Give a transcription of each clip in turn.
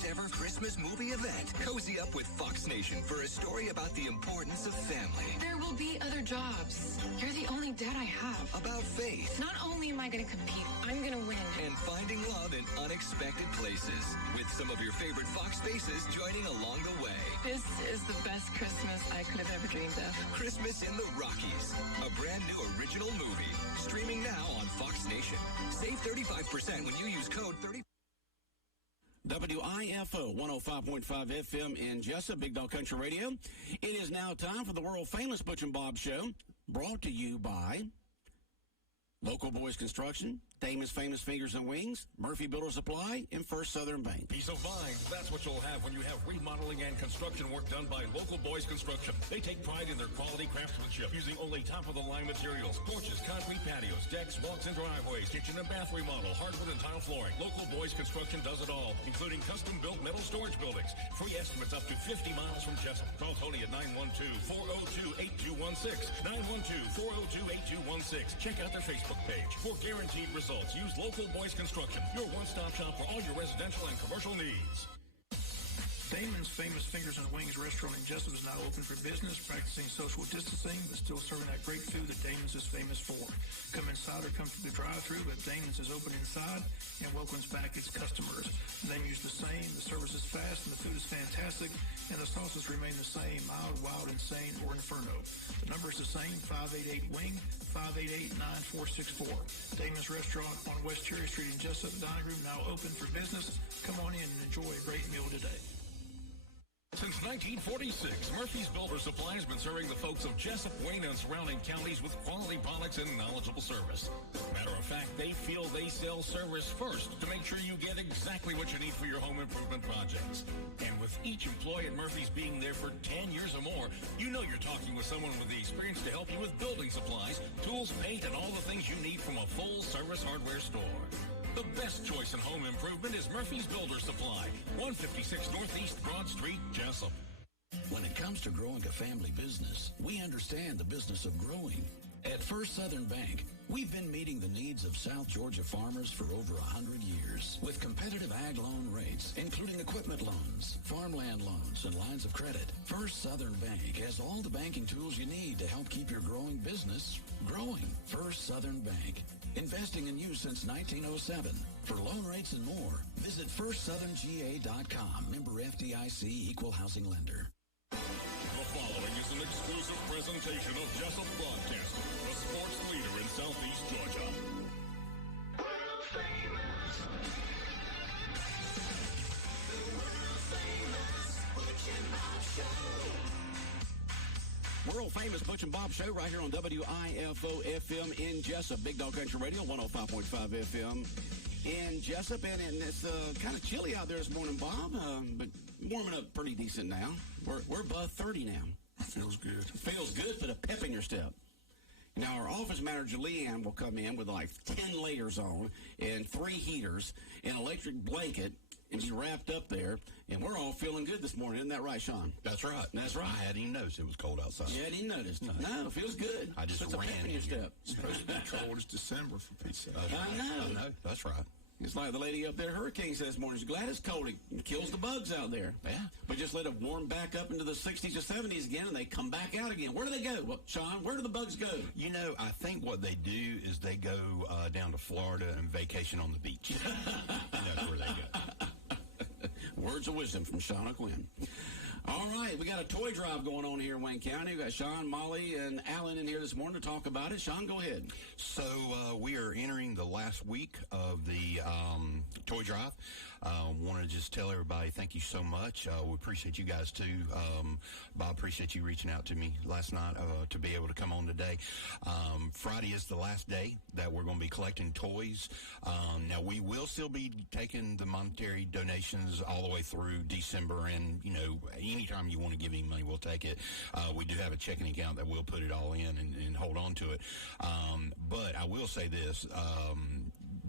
first ever Christmas movie event. Cozy up with Fox Nation for a story about the importance of family. There will be other jobs. You're the only dad I have. About faith. Not only am I going to compete, I'm going to win. And finding love in unexpected places. With some of your favorite Fox faces joining along the way. This is the best Christmas I could have ever dreamed of. Christmas in the Rockies. A brand new original movie. Streaming now on Fox Nation. Save 35% when you use code 30. WIFO 105.5 FM in Jessup, Big Dog Country Radio. It is now time for the world-famous Butch and Bob Show, brought to you by Local Boys Construction, Damon's Famous Fingers and Wings, Murphy Builder Supply, and First Southern Bank. Peace of mind. That's what you'll have when you have remodeling and construction work done by Local Boys Construction. They take pride in their quality craftsmanship, using only top-of-the-line materials. Porches, concrete patios, decks, walks and driveways, kitchen and bath remodel, hardwood and tile flooring. Local Boys Construction does it all, including custom-built metal storage buildings. Free estimates up to 50 miles from Jessup. Call Tony at 912-402-8216. 912-402-8216. Check out their Facebook page. For guaranteed results, use Local Boys Construction, your one-stop shop for all your residential and commercial needs. Damon's Famous Fingers and Wings restaurant in Jessup is now open for business, practicing social distancing, but still serving that great food that Damon's is famous for. Come inside or come through the drive-thru, but Damon's is open inside and welcomes back its customers. The menu's the same, the service is fast, and the food is fantastic, and the sauces remain the same, mild, wild, insane, or inferno. The number is the same, 588-WING, 588-9464. Damon's Restaurant on West Cherry Street in Jessup, dining room now open for business. Come on in and enjoy a great meal today. Since 1946, Murphy's Builder Supply has been serving the folks of Jessup, Wayne, and surrounding counties with quality products and knowledgeable service. Matter of fact, they feel they sell service first to make sure you get exactly what you need for your home improvement projects. And with each employee at Murphy's being there for 10 years or more, you know you're talking with someone with the experience to help you with building supplies, tools, paint, and all the things you need from a full-service hardware store. The best choice in home improvement is Murphy's Builder Supply, 156 Northeast Broad Street, Jessup. When it comes to growing a family business, we understand the business of growing. At First Southern Bank, we've been meeting the needs of South Georgia farmers for over 100 years with competitive ag loan rates, including equipment loans, farmland loans, and lines of credit. First Southern Bank has all the banking tools you need to help keep your growing business growing. First Southern Bank, investing in you since 1907. For loan rates and more, visit firstsoutherngA.com. Member FDIC, Equal Housing Lender. The following is an exclusive presentation of Jessup Broadcasting, the sports leader in Southeast Georgia. World famous. The world famous Butch and Bob Show. World famous Butch and Bob Show right here on WIFO FM in Jessup, Big Dog Country Radio, 105.5 FM in Jessup. And it's kind of chilly out there this morning, Bob, but warming up pretty decent now. We're above 30 now. Feels good. Feels good, put a pep in your step. Now, our office manager, Leanne, will come in with like 10 layers on and 3 heaters, an electric blanket, and be wrapped up there, and we're all feeling good this morning. Isn't that right, Sean? That's right. That's right. I hadn't even noticed it was cold outside. Yeah, I didn't notice. No, it feels good. I just puts ran a pep in your step. It's supposed to be cold. It's December for peace sake. I know. That's right. It's like the lady up there at Hurricane said this morning. She's glad it's cold. It kills the bugs out there. Yeah. But just let it warm back up into the 60s or 70s again, and they come back out again. Where do they go? Well, Sean, where do the bugs go? You know, I think what they do is they go down to Florida and vacation on the beach. That's where they go. Words of wisdom from Sean O'Quinn. All right, we got a toy drive going on here in Wayne County. We got Sean, Molly, and Alan in here this morning to talk about it. Sean, go ahead. So we are entering the last week of the toy drive. Want to just tell everybody thank you so much. We appreciate you guys too. Bob, appreciate you reaching out to me last night to be able to come on today. Friday is the last day that we're going to be collecting toys. Now, we will still be taking the monetary donations all the way through December, and, you know, anytime you want to give any money, we'll take it. We do have a checking account that we'll put it all in and hold on to it. But I will say this,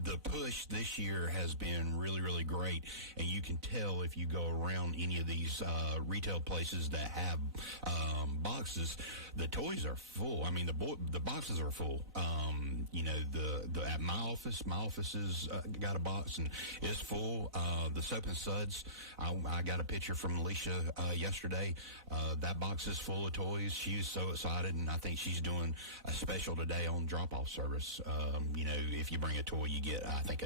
the push this year has been really, really great, and you can tell if you go around any of these retail places that have boxes, the toys are full. I mean, the boxes are full. At my office has got a box and it's full. The soap and suds, I got a picture from Alicia yesterday. That box is full of toys. She was so excited, and I think she's doing a special today on drop-off service. If you bring a toy, you get, I think,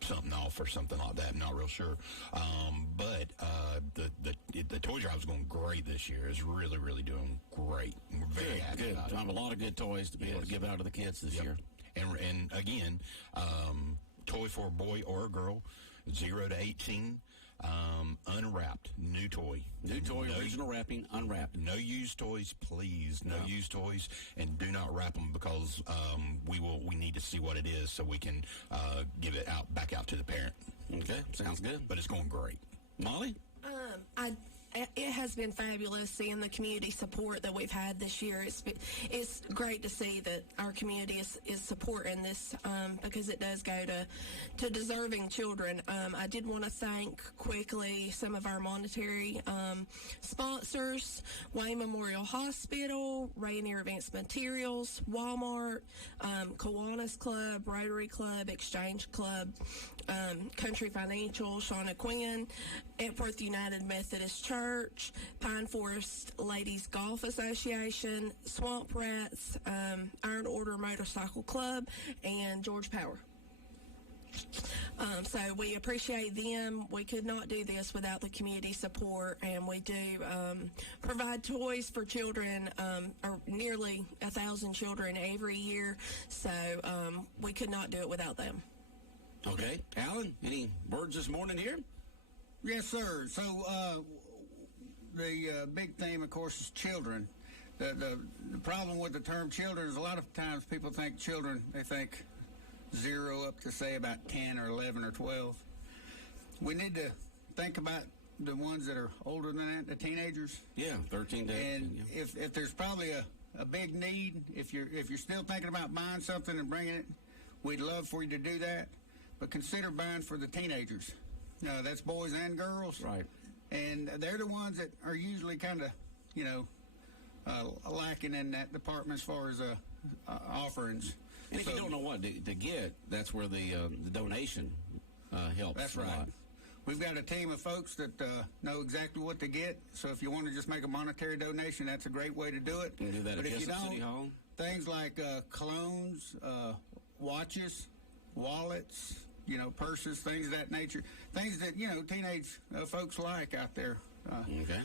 something off or something like that. I'm not real sure. But the toy drive's going great this year. It's really, really doing great. We're very happy about it. I have a lot of good toys to be able to give out to the kids this year. And again, toy for a boy or a girl, 0 to 18, unwrapped, new toy. Original wrapping, unwrapped. No used toys, please. No used toys, and do not wrap them because we need to see what it is so we can give it back out to the parent. Okay, sounds good. But it's going great. Molly? It has been fabulous seeing the community support that we've had this year. It's great to see that our community is supporting this because it does go to deserving children. I did want to thank quickly some of our monetary sponsors: Wayne Memorial Hospital, Rainier Advanced Materials, Walmart, Kiwanis Club, Rotary Club, Exchange Club, Country Financial, Shauna Quinn, Epworth United Methodist Church, Pine Forest Ladies Golf Association, Swamp Rats, Iron Order Motorcycle Club, and George Power. So we appreciate them. We could not do this without the community support, and we do provide toys for children, or nearly 1,000 children every year, so we could not do it without them. Okay. Alan, any words this morning here? Yes, sir. So the big theme, of course, is children. The problem with the term children is a lot of times people think children, they think 0 up to, say, about 10 or 11 or 12. We need to think about the ones that are older than that, the teenagers. Yeah, 13 to 18. And if there's probably a big need, if you're still thinking about buying something and bringing it, we'd love for you to do that. But consider buying for the teenagers. That's boys and girls. Right. And they're the ones that are usually kind of, lacking in that department as far as offerings. And if you don't know what to get, that's where the donation helps. That's right. We've got a team of folks that know exactly what to get. So if you want to just make a monetary donation, that's a great way to do it. You can do that but at if you don't, City Hall. Things like colognes, watches, wallets, purses, things of that nature, things that teenage folks like out there. Okay.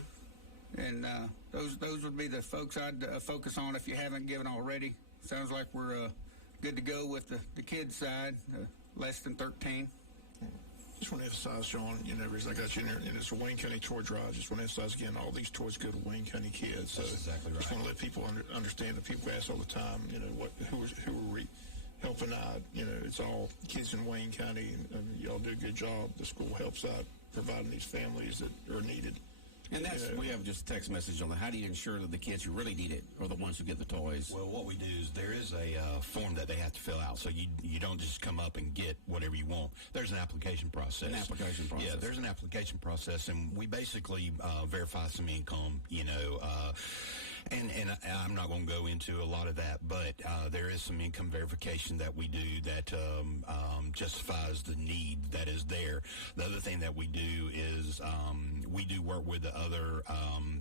And those would be the folks I'd focus on if you haven't given already. Sounds like we're good to go with the kids side, less than 13. Just want to emphasize, Sean, reason I got you in there, and it's a Wayne County toy drive. Just want to emphasize again, all these toys go to Wayne County kids. So that's exactly right. Just want to let people understand that people ask all the time, who are we helping out? It's all kids in Wayne County, and y'all do a good job. The school helps out providing these families that are needed. And we have just a text message on that. How do you ensure that the kids who really need it are the ones who get the toys? Well, what we do is there is a form that they have to fill out. So you don't just come up and get whatever you want. There's an application process. Yeah, there's an application process, and we basically verify some income, and I'm not going to go into a lot of that, but there is some income verification that we do that justifies the need that is there. The other thing that we do is we do work with the other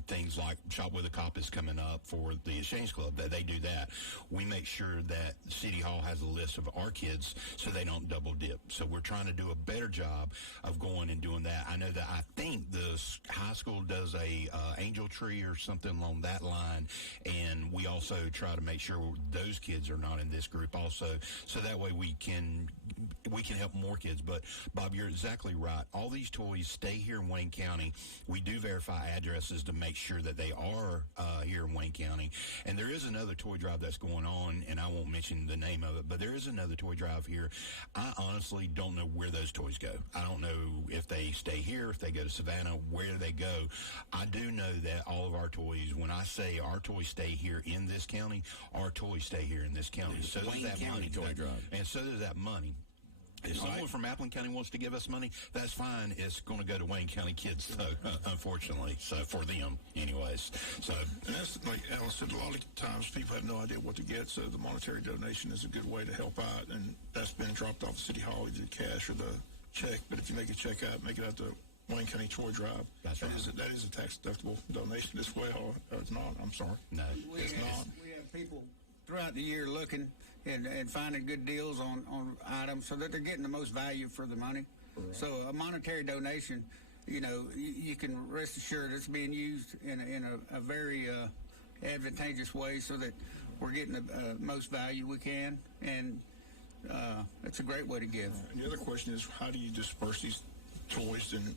things like Shop with a Cop is coming up for the Exchange Club. That they do that. We make sure that City Hall has a list of our kids so they don't double dip. So we're trying to do a better job of going and doing that. I know that I think the high school does a angel tree or something along that line, and we also try to make sure those kids are not in this group also, so that way we can help more kids. But Bob, you're exactly right. All these toys stay here in Wayne County. We do verify addresses to make sure that they are here in Wayne County. And there is another toy drive that's going on, and I won't mention the name of it, but there is another toy drive here. I honestly don't know where those toys go. I don't know if they stay here, if they go to Savannah, where they go. I do know that all of our toys, when I say our toys stay here in this county, our toys stay here in this county. So Wayne County toy drive. And so does that money. If someone from Appleton County wants to give us money, that's fine. It's going to go to Wayne County kids, though, unfortunately. So for them, anyways. So and that's like Alan said. A lot of times people have no idea what to get, so the monetary donation is a good way to help out. And that's been dropped off at City Hall, either cash or the check. But if you make a check out, make it out to Wayne County Toy Drive. That's right. That is a tax deductible donation as well. It's not. I'm sorry. No, it's not. We have people throughout the year looking and finding good deals on items so that they're getting the most value for the money. Right. So a monetary donation, you can rest assured it's being used in a very advantageous way so that we're getting the most value we can, and it's a great way to give. And the other question is, how do you disperse these toys? And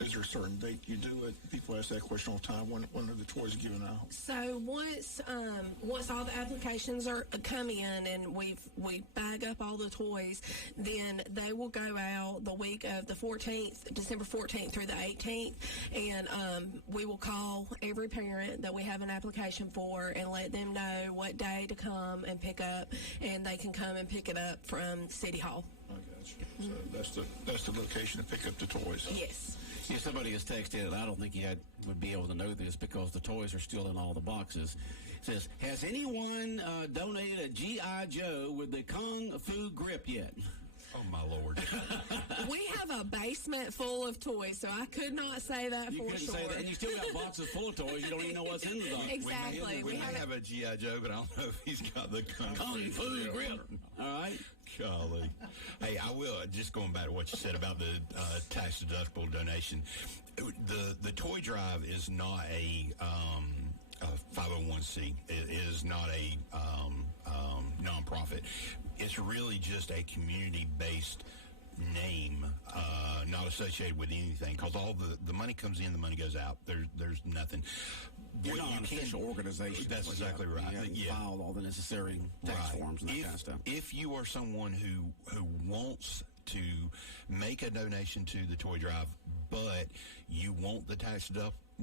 is there a certain date you do it? People ask that question all the time. When are the toys given out? So once all the applications are come in and we bag up all the toys, then they will go out the week of the 14th, December 14th through the 18th, and we will call every parent that we have an application for and let them know what day to come and pick up, and they can come and pick it up from City Hall. I got you. So that's the location to pick up the toys. Yes. Yeah, somebody has texted, and I don't think you would be able to know this because the toys are still in all the boxes. It says, has anyone donated a G.I. Joe with the Kung Fu grip yet? Oh, my Lord. We have a basement full of toys, so I could not say that you for couldn't sure. say that, and you still got boxes full of toys. You don't even know what's in the box. Exactly. We may have a G.I. Joe, but I don't know if he's got the Kung Fu grip. All right. Golly. Hey, I will, just going back to what you said about the tax-deductible donation, the toy drive is not a 501c. It is not a nonprofit. It's really just a community-based name, not associated with anything, because all the money comes in, the money goes out. There's nothing. You're not an official organization. That's exactly right. You filed all the necessary tax forms and that kind of stuff. If you are someone who wants to make a donation to the toy drive, but you want the tax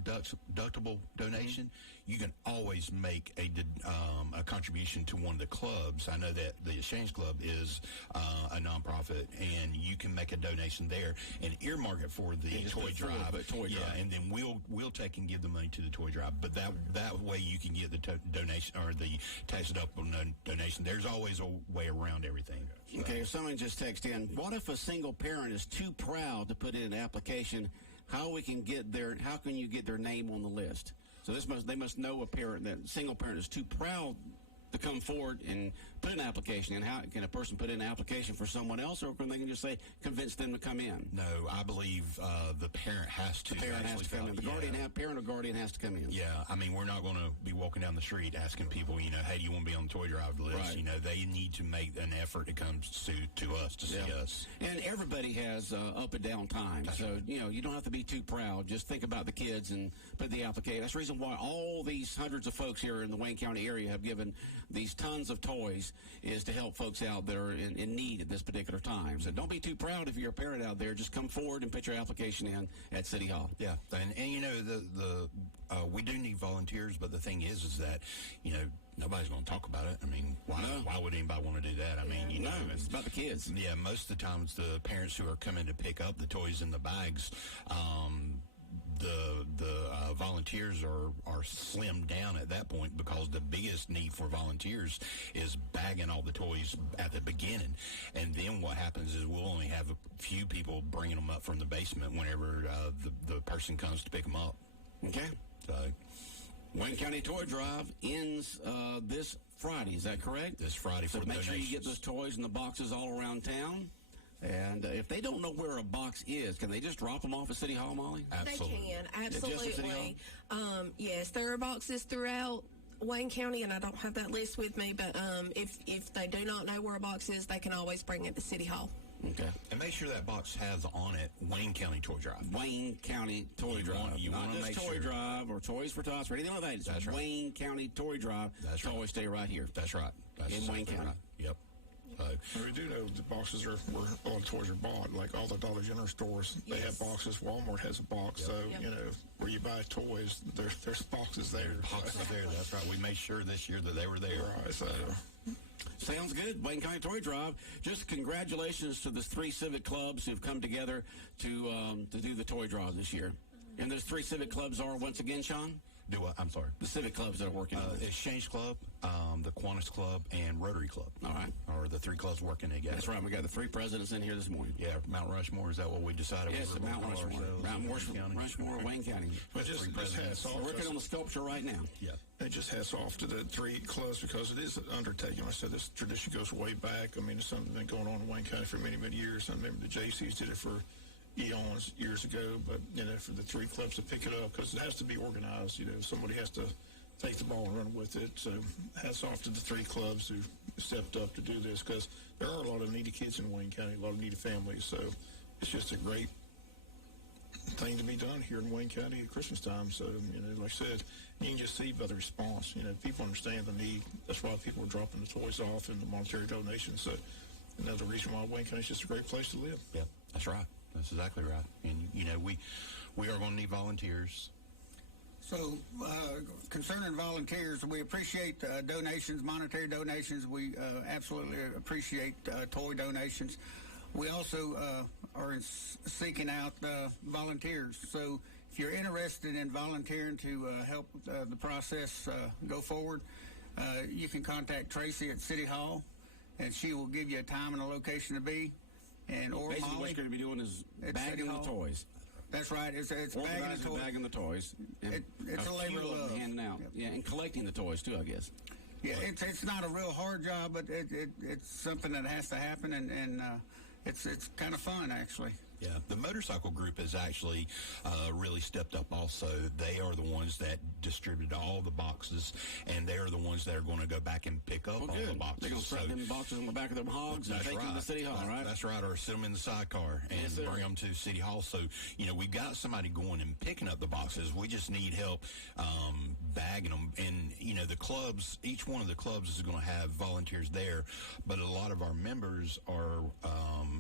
deductible donation, you can always make a contribution to one of the clubs. I know that the Exchange Club is a nonprofit, and you can make a donation there and earmark it for the toy drive. And then we'll take and give the money to the toy drive. But that way you can get the donation or the tax deductible donation. There's always a way around everything. So. Okay, someone just texted in, what if a single parent is too proud to put in an application? How can you get their name on the list? So they must know a parent, that single parent is too proud to come forward and put an application in. How can a person put in an application for someone else, or can they just say convince them to come in? No, I believe the parent has to. The parent has to come in. The parent or guardian has to come in. Yeah, I mean, we're not going to be walking down the street asking people, hey, do you want to be on the toy drive list? Right. They need to make an effort to come to us to see us. And everybody has up and down times, so you don't have to be too proud. Just think about the kids and put the application. That's the reason why all these hundreds of folks here in the Wayne County area have given these tons of toys, is to help folks out that are in need at this particular time. So don't be too proud if you're a parent out there. Just come forward and put your application in at City Hall. Yeah, and we do need volunteers, but the thing is that nobody's going to talk about it. I mean, why would anybody want to do that? I mean, it's about the kids. Yeah, most of the times the parents who are coming to pick up the toys in the bags, the volunteers are slimmed down at that point, because the biggest need for volunteers is bagging all the toys at the beginning. And then what happens is we'll only have a few people bringing them up from the basement whenever the person comes to pick them up. Okay. So Wayne County Toy Drive ends this Friday. Is that correct? This Friday. So for make donations. sure you get those toys in the boxes all around town. And if they don't know where a box is, can they just drop them off at City Hall, Molly? Absolutely. They can, absolutely. Yes, there are boxes throughout Wayne County, and I don't have that list with me, but if they do not know where a box is, they can always bring it to City Hall. Okay. And make sure that box has on it Wayne County Toy Drive. Wayne County Toy Drive. You Not want to just make Toy sure. Drive or Toys for Tots or anything like that. It's That's right. Wayne County Toy Drive. That's right. Always stay right here. That's right. That's in exactly Wayne County. Right. Yep. We do know the boxes are where all the toys are bought. Like all the Dollar General stores, they have boxes. Walmart has a box. Yep. So, where you buy toys, there's boxes there. Boxes there. That's right. We made sure this year that they were there. Right. So, Sounds good. Wayne County Toy Drive. Just congratulations to the 3 civic clubs who've come together to do the toy drive this year. And those 3 civic clubs are, once again, Sean? Do what? I'm sorry. The civic clubs that are working. Exchange Club, the Kiwanis Club, and Rotary Club. All right. Or the 3 clubs working together. That's right. We got the 3 presidents in here this morning. Yeah, Mount Rushmore. Is that what we decided? Yes, Mount Rushmore. Mount Rushmore, Wayne County. But just hats off. We're working on the sculpture right now. Yeah. It just hats off to the 3 clubs because it is an undertaking. Like I said, this tradition goes way back. I mean, it's something that's been going on in Wayne County for many, many years. I remember the JCs did it for eons years ago, but for the 3 clubs to pick it up, because it has to be organized. Somebody has to take the ball and run with it. So hats off to the 3 clubs who stepped up to do this, because there are a lot of needy kids in Wayne County, a lot of needy families. So it's just a great thing to be done here in Wayne County at Christmas time. So like I said, you can just see by the response. People understand the need. That's why people are dropping the toys off and the monetary donations. So another reason why Wayne County is just a great place to live. Yeah, that's right. That's exactly right. And, we are going to need volunteers. So, concerning volunteers, we appreciate donations, monetary donations. We absolutely appreciate toy donations. We also are seeking out volunteers. So, if you're interested in volunteering to help the process go forward, you can contact Tracy at City Hall, and she will give you a time and a location to be. Or basically, Molly, what you're going to be doing is bagging the toys. That's right. It's bagging the toys. It's a labor of love. Handing out. Yep. Yeah, and collecting the toys, too, I guess. Yeah, it's not a real hard job, but it's something that has to happen, and it's kind of fun, actually. Yeah, the motorcycle group has actually really stepped up also. They are the ones that distribute all the boxes, and they're the ones that are going to go back and pick up all the boxes. They're going to set them boxes on the back of their hogs and take them to City Hall, right? That's right, or sit them in the sidecar and bring them to City Hall. So, we've got somebody going and picking up the boxes. We just need help bagging them. And, the clubs, each one of the clubs is going to have volunteers there, but a lot of our members are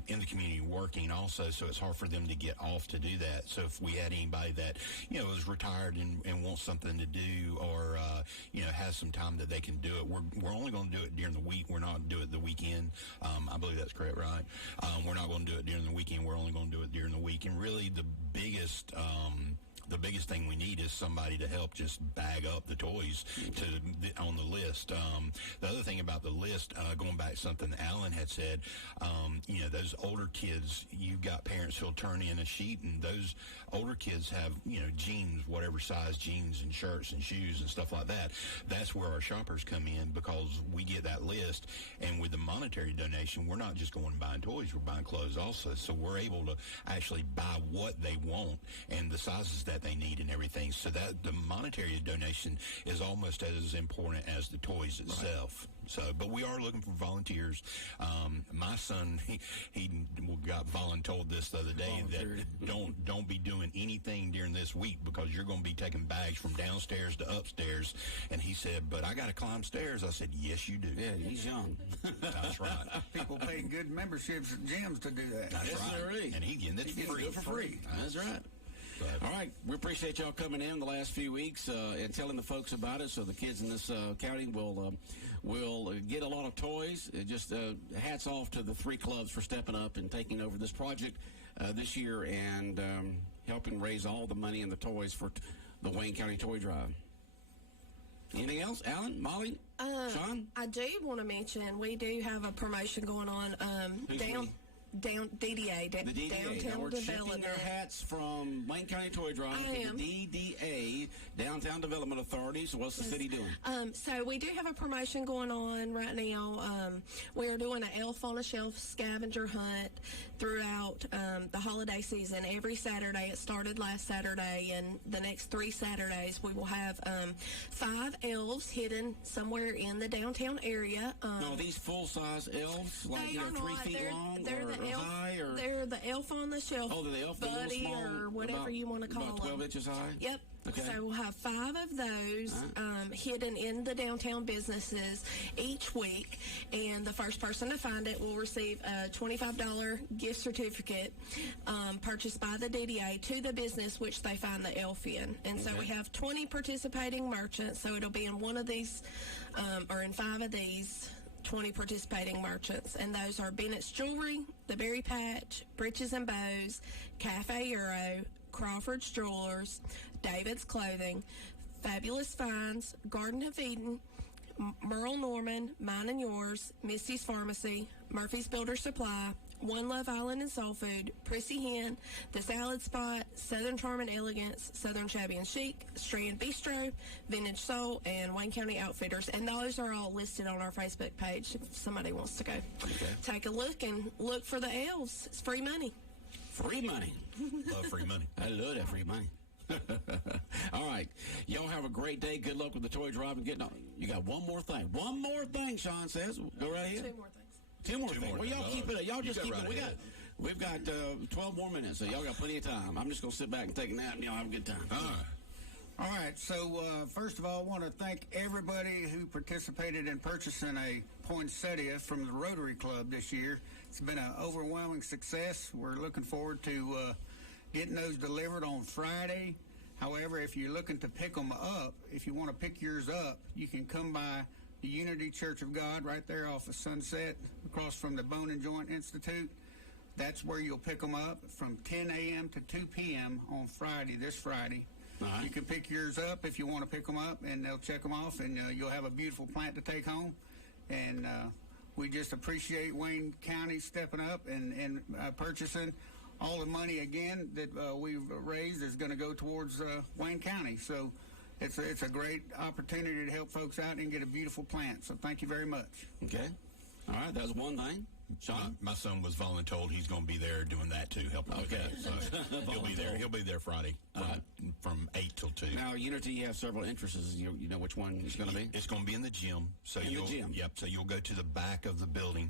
in the community working also, so it's hard for them to get off to do that. So if we had anybody that, is retired and wants something to do, or, has some time that they can do it, we're only going to do it during the week. We're not do it the weekend. I believe that's correct, right? We're not going to do it during the weekend. We're only going to do it during the week. And really the biggest thing we need is somebody to help just bag up the toys on the list. The other thing about the list, going back to something Alan had said, those older kids, you've got parents who'll turn in a sheet, and those older kids have, jeans, whatever size jeans and shirts and shoes and stuff like that. That's where our shoppers come in, because we get that list, and with the monetary donation, we're not just going and buying toys, we're buying clothes also. So we're able to actually buy what they want and the sizes that they need and everything. So that the monetary donation is almost as important as the toys itself. Right. So, but we are looking for volunteers. My son, he got voluntold this the other day that don't be doing anything during this week, because you're going to be taking bags from downstairs to upstairs. And he said, "But I got to climb stairs." I said, "Yes, you do." Yeah, he's young. That's right. People pay good memberships at gyms to do that. That's right. And he gets it for free. That's right. All right, we appreciate y'all coming in the last few weeks and telling the folks about it, so the kids in this county will get a lot of toys. Just hats off to the 3 clubs for stepping up and taking over this project this year and helping raise all the money and the toys for the Wayne County Toy Drive. Anything else, Alan, Molly, Sean? I do want to mention we do have a promotion going on DDA, the DDA. Downtown we're Development. Shifting our hats from Wayne County Toy Drive to the DDA, Downtown Development Authority. So what's the city doing? So we do have a promotion going on right now. We're doing an Elf on a Shelf scavenger hunt throughout the holiday season. Every Saturday, it started last Saturday, and the next 3 Saturdays we will have 5 elves hidden somewhere in the downtown area. No, these full-size elves, like 3 feet long, they're the elf. High, or they're the elf on the shelf. Oh, the elf, buddy, small, or whatever you want to call about 12 inches high. Yep. Okay. So we'll have 5 of those hidden in the downtown businesses each week, and the first person to find it will receive a $25 gift certificate purchased by the DDA to the business which they find the elf in. And so we have 20 participating merchants, so it'll be in one of these or in 5 of these 20 participating merchants, and those are Bennett's Jewelry, The Berry Patch, Breeches and Bows, Cafe Euro, Crawford's Jewelers, David's Clothing, Fabulous Finds, Garden of Eden, Merle Norman, Mine and Yours, Misty's Pharmacy, Murphy's Builder Supply, One Love Island and Soul Food, Prissy Hen, The Salad Spot, Southern Charm and Elegance, Southern Shabby and Chic, Strand Bistro, Vintage Soul, and Wayne County Outfitters. And those are all listed on our Facebook page if somebody wants to go. Take a look and look for the elves. It's free money. Free money. Love free money. I love that free money. All right. Y'all have a great day. Good luck with the toy drive and getting on. You got one more thing. One more thing, Sean says. Go right ahead. Two more things. Well, y'all keep it. Y'all just keep it. We've got 12 more minutes, so y'all got plenty of time. I'm just going to sit back and take a nap, and y'all have a good time. All right. So, first of all, I want to thank everybody who participated in purchasing a poinsettia from the Rotary Club this year. It's been an overwhelming success. We're looking forward to getting those delivered on Friday. However, if you're looking to pick them up, if you want to pick yours up, you can come by the Unity Church of God right there off of Sunset, across from the Bone and Joint Institute. That's where you'll pick them up from 10 a.m. to 2 p.m. on Friday, this Friday. Right. You can pick yours up if you want to pick them up, and they'll check them off, and you'll have a beautiful plant to take home. And we just appreciate Wayne County stepping up and purchasing. All the money, again, that we've raised is going to go towards Wayne County. So it's a great opportunity to help folks out and get a beautiful plant. So thank you very much. Okay. All right, that was one thing. Sean? My son was voluntold he's going to be there doing that too, helping with that. So he'll be there. He'll be there Friday from 8 till 2. Now, Unity, you have several entrances. You know which one it's going to be? It's going to be in the gym. So the gym. Yep. So you'll go to the back of the building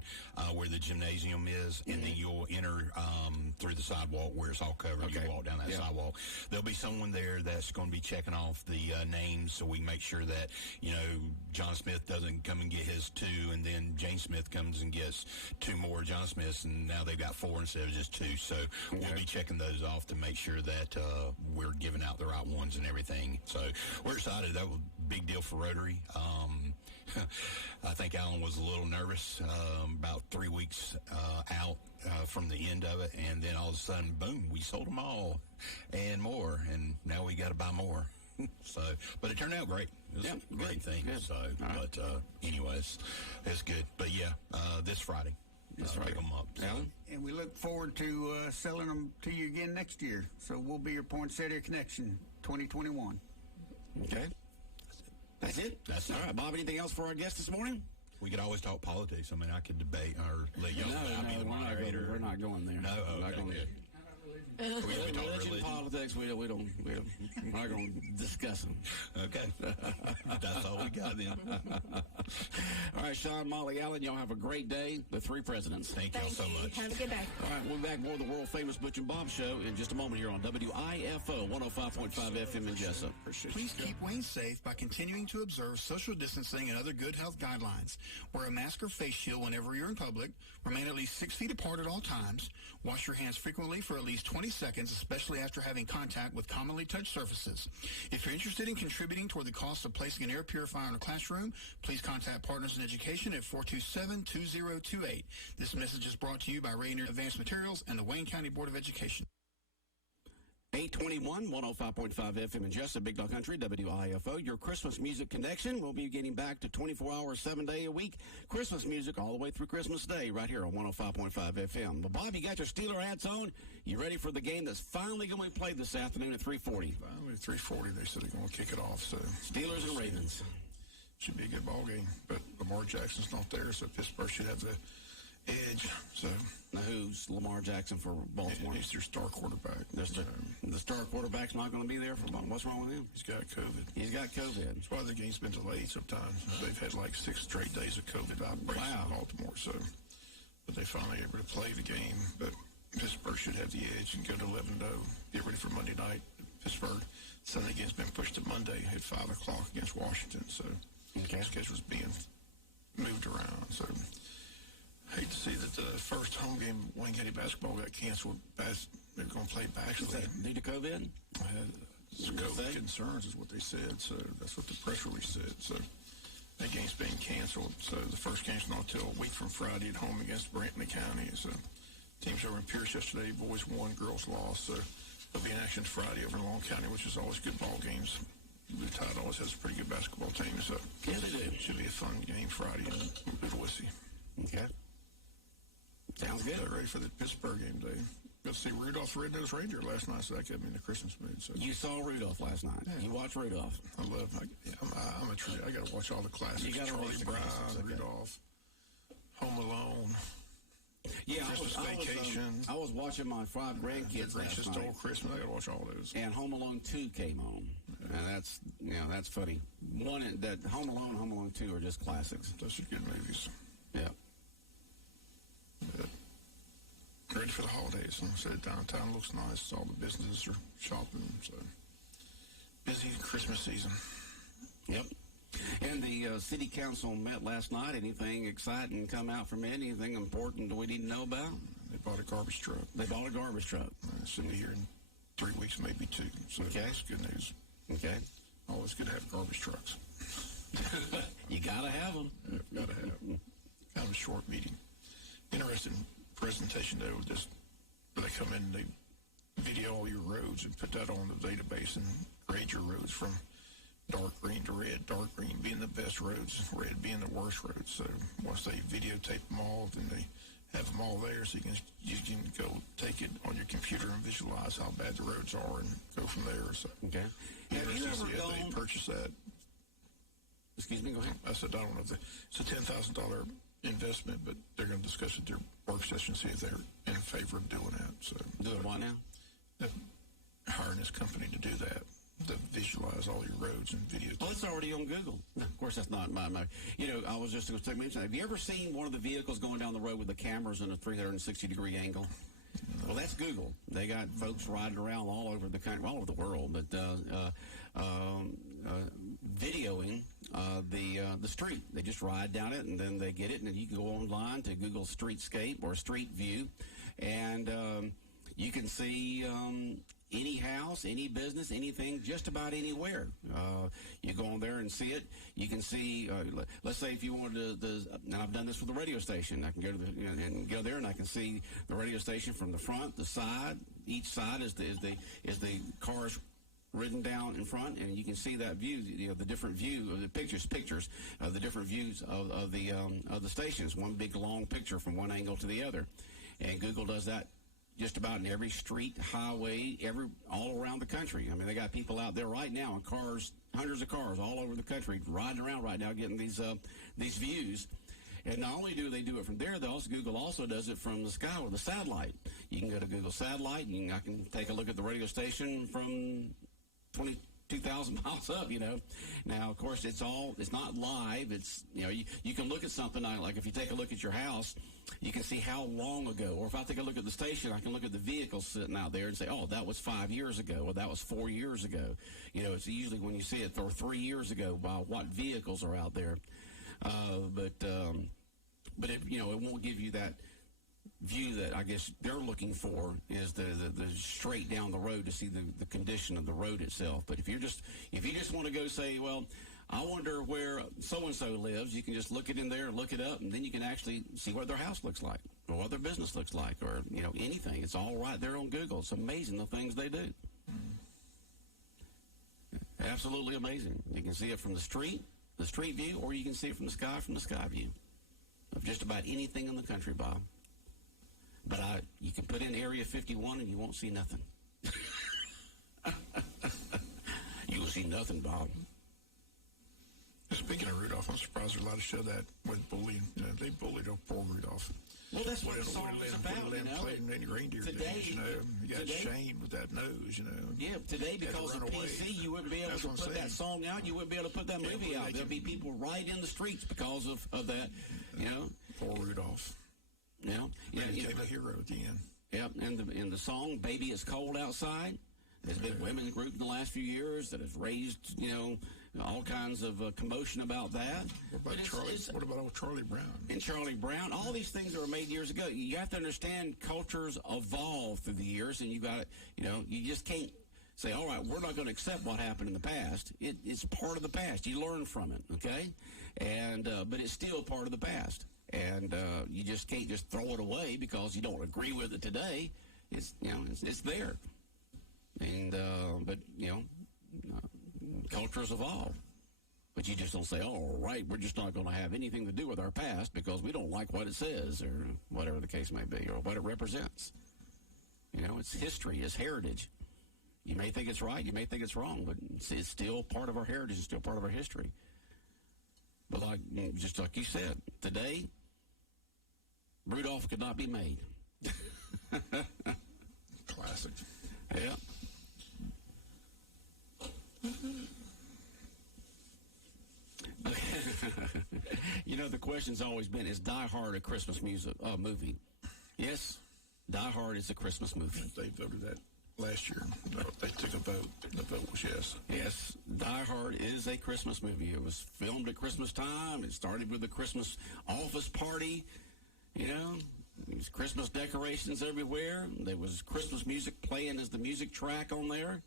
where the gymnasium is, and then you'll enter through the sidewalk where it's all covered. Okay. You walk down that sidewalk. There'll be someone there that's going to be checking off the names, so we make sure that John Smith doesn't come and get his 2, and then Jane Smith comes and gets 2 more John Smiths, and now they've got 4 instead of just 2. So we'll be checking those off to make sure that we're giving out the right ones and everything. So we're excited. That was a big deal for Rotary. I think Alan was a little nervous about 3 weeks out from the end of it, and then all of a sudden, boom, we sold them all and more, and now we got to buy more. So, but it turned out great. It was a great thing. Good. So, but anyways, it's good. But yeah, this Friday. Pick them up. Alan? And we look forward to selling them to you again next year. So we'll be your Poinsettia Connection 2021. Okay. That's it? That's all right. Bob, anything else for our guest this morning? We could always talk politics. I mean, I could debate or let y'all be the moderator. We're not going there. No, we're not going there. We talk religion, politics, we're not going to discuss them. Okay. That's all we got then. All right, Sean, Molly, Allen, y'all have a great day. The 3 presidents. Thank y'all so much. Have a good day. All right, we'll be back more of the world-famous Butch and Bob Show in just a moment here on WIFO 105.5 FM in Jessup. Please keep Wayne safe by continuing to observe social distancing and other good health guidelines. Wear a mask or face shield whenever you're in public. Remain at least 6 feet apart at all times. Wash your hands frequently for at least 20 seconds, especially after having contact with commonly touched surfaces. If you're interested in contributing toward the cost of placing an air purifier in a classroom, please contact Partners in Education at 427-2028. This message is brought to you by Rainier Advanced Materials and the Wayne County Board of Education. 821, 105.5 FM in Jessup, Big Dog Country, WIFO. Your Christmas music connection. We'll be getting back to 24 hours, 7 days a week. Christmas music all the way through Christmas Day right here on 105.5 FM. Well, Bob, you got your Steeler hats on. You ready for the game that's finally going to be played this afternoon at 3:40? Finally at 3:40, they said they're going to kick it off. So Steelers and Ravens. Should be a good ball game, but Lamar Jackson's not there, so Pittsburgh should have the edge. So now, who's Lamar Jackson for Baltimore? He's their star quarterback. The star quarterback's not going to be there for Baltimore. What's wrong with him? He's got COVID. He's got COVID. That's why the game's been delayed sometimes. They've had like 6 straight days of COVID outbreaks in Baltimore. So, but they finally able to play the game. But Pittsburgh should have the edge and go to 11-0. Get ready for Monday night. Pittsburgh Sunday game's been pushed to Monday at 5 o'clock against Washington. So the schedule's being moved around. So hate to see that the first home game Wayne County basketball got canceled. They're going to play Baxley. Due to COVID? COVID concerns is what they said. So that's what the press release said. So That game's been canceled. So the first game's not until a week from Friday at home against Brantley County. So teams over in Pierce yesterday, boys won, girls lost. So they'll be in action Friday over in Long County, which is always good ball games. The Tide always has a pretty good basketball team. So yeah, they do. Should be a fun game Friday in Littlewissy. Okay. Sounds good. They're ready for the Pittsburgh game day. Got to see Rudolph the Red-Nosed Reindeer last night, so that kept me in the Christmas mood. So. You saw Rudolph last night. Yeah. You watched Rudolph. I got to watch all the classics. Charlie Brown, Rudolph, Home Alone. Yeah, Christmas Vacation. I was watching my 5 grandkids last night. Stole Christmas. I got to watch all those. And Home Alone 2 came on. Yeah. And that's funny. That Home Alone 2 are just classics. Those are good movies. Yeah. Ready for the holidays. Like I said, downtown looks nice. All the businesses are shopping. So busy Christmas season. Yep. And the city council met last night. Anything exciting come out from it? Anything important that we need to know about? They bought a garbage truck. It should be here in 3 weeks, maybe 2. So that's good news. Okay. Always good to have garbage trucks. You gotta have them. Yeah, gotta have them. Kind of a short meeting. Interesting presentation though. They come in and they video all your roads and put that on the database and grade your roads from dark green to red, dark green being the best roads, red being the worst roads. So once they videotape them all, then they have them all there, so you can go take it on your computer and visualize how bad the roads are and go from there. So okay. Have you ever gone? They purchased that. Excuse me. Go ahead. I said I don't know if it's a $10,000 investment, but they're going to discuss it at their work session, see if they're in favor of doing that. So doing what now? Hiring this company to do that. To visualize all your roads and videos. Well, it's already on Google. Of course, that's not my. I was just going to mention. Have you ever seen one of the vehicles going down the road with the cameras in a 360-degree angle? No. Well, that's Google. They got folks riding around all over the country, all over the world, but videoing the street. They just ride down it, and then they get it, and then you can go online to Google Streetscape or Street View, and you can see any house, any business, anything, just about anywhere. You go on there and see it. You can see, let's say if you wanted to, and I've done this with the radio station. I can go to and go there, and I can see the radio station from the front, the side. Each side is the cars ridden down in front, and you can see that view. The different view of the pictures of the different views of the stations. One big long picture from one angle to the other, and Google does that just about in every street, highway, all around the country. I mean, they got people out there right now in cars, hundreds of cars all over the country, riding around right now, getting these views. And not only do they do it from there, though, Google also does it from the sky with a satellite. You can go to Google Satellite, and I can take a look at the radio station from 22,000 miles up, Now, of course, it's not live. It's, you can look at something like if you take a look at your house, you can see how long ago, or if I take a look at the station, I can look at the vehicles sitting out there and say, oh, that was 5 years ago, or that was 4 years ago. It's usually when you see it, or 3 years ago, by what vehicles are out there. But it, it won't give you that view that I guess they're looking for, is the straight down the road to see the condition of the road itself. But if you just want to go say, well, I wonder where so-and-so lives, you can just look it in there, look it up, and then you can actually see what their house looks like, or what their business looks like, or, anything. It's all right there on Google. It's amazing the things they do. Absolutely amazing. You can see it from the street view, or you can see it from the sky view of just about anything in the country, Bob. But you can put in Area 51 and you won't see nothing. You will see nothing, Bob. Speaking of Rudolph, I'm surprised they're allowed to show that with bullying. They bullied poor Rudolph. Well, that's what the song is about, Playing any reindeer games, You got shamed with that nose, Yeah, today, because of PC, you wouldn't be able to put that song out. You wouldn't be able to put that movie out. There'll be people right in the streets because of that, Poor Rudolph. He became a hero at the end. Yep, and in the song, Baby It's Cold Outside, there's been a women's group in the last few years that has raised, all kinds of commotion about that. What about old Charlie Brown? And Charlie Brown, all these things that were made years ago. You have to understand cultures evolve through the years, and you got you just can't say, all right, we're not going to accept what happened in the past. It's part of the past. You learn from it, okay? And but it's still part of the past. And you just can't just throw it away because you don't agree with it today. It's there. And but cultures evolve. But you just don't say, all right, we're just not going to have anything to do with our past because we don't like what it says or whatever the case may be or what it represents. It's history, it's heritage. You may think it's right, you may think it's wrong, but it's still part of our heritage, it's still part of our history. But just like you said, today, Rudolph could not be made. Classic. Yeah. The question's always been, is Die Hard a Christmas movie? Yes, Die Hard is a Christmas movie. They voted that last year. They took a vote. The vote was yes. Yes, Die Hard is a Christmas movie. It was filmed at Christmas time. It started with a Christmas office party. There was Christmas decorations everywhere. There was Christmas music playing as the music track on there.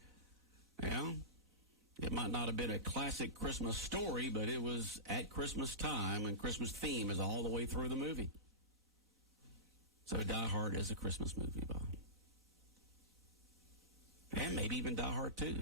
It might not have been a classic Christmas story, but it was at Christmas time, and Christmas theme is all the way through the movie. So Die Hard is a Christmas movie, Bob. And maybe even Die Hard 2.